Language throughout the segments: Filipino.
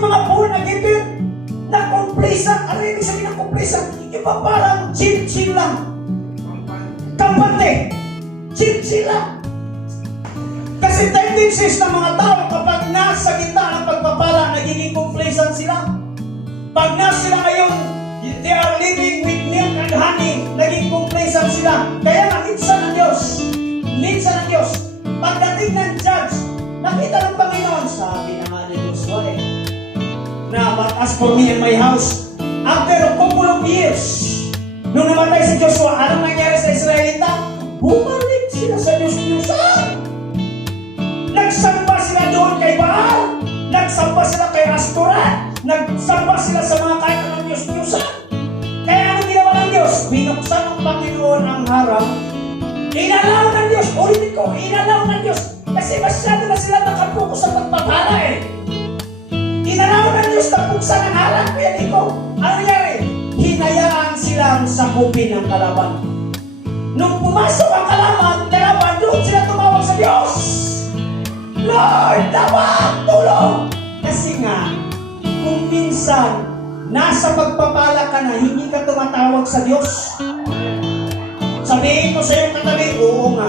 yung mga born again din, na complacent. Ano yung ibig sabihin ng complacent? Yung parang chill-chill lang. Kampante. Chill-chill lang. Kasi tendencies ng mga tao kapag nasa gitna ng pagpapala, nagiging complacent sila. Pag nasa sila ngayon, they are living with milk and honey, naging complacent sila. Kaya nga, minsan ng Diyos, pagdating ng judge, nakita ng Panginoon, sabi na nga ni Joshua na, but as for me and my house, after a couple of years, nung namatay si Joshua, anong nangyari sa Israelita? Bumalik sila sa Diyos-Diyosan. Nagsamba sila doon kay Baal. Nagsamba sila kay Astorat. Nagsamba sila sa mga kahit anong Diyos-Diyosan. Kaya anong ginawa ng Diyos? Binuksan ng Panginoon ang harang. Inalaw ng Diyos. Ulitin ko, inalaw ng Diyos. Kasi masyado na sila nakapokus sa pagpapala Inalaw ng Diyos na buksan ang harang. Kaya ikaw, ano nangyari? Hinayaan silang sakupin ng kalaban. Nung pumasok ang kalaban, doon sila tumawag sa Diyos. Lord, tawag, tulong! Kasi nga, kung minsan, nasa pagpapala ka na, hindi ka tumatawag sa Diyos. Sabihin mo sa iyong katabi, oo nga.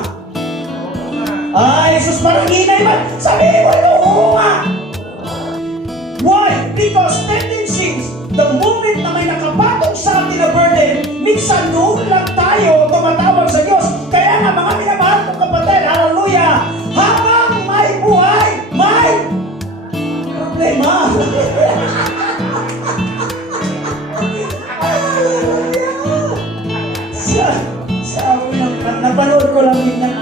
Ay, Jesus, parang hinay ba? Sabihin mo, oo nga. Why? Because tendencies, the moment na may nakapatong sa atin na burden, minsan doon lang tayo tumatawag sa Diyos. Kaya nga, mga minamahal kong kapatid, hallelujah, habang may buhay, may problema. Napanood ko lang din yan.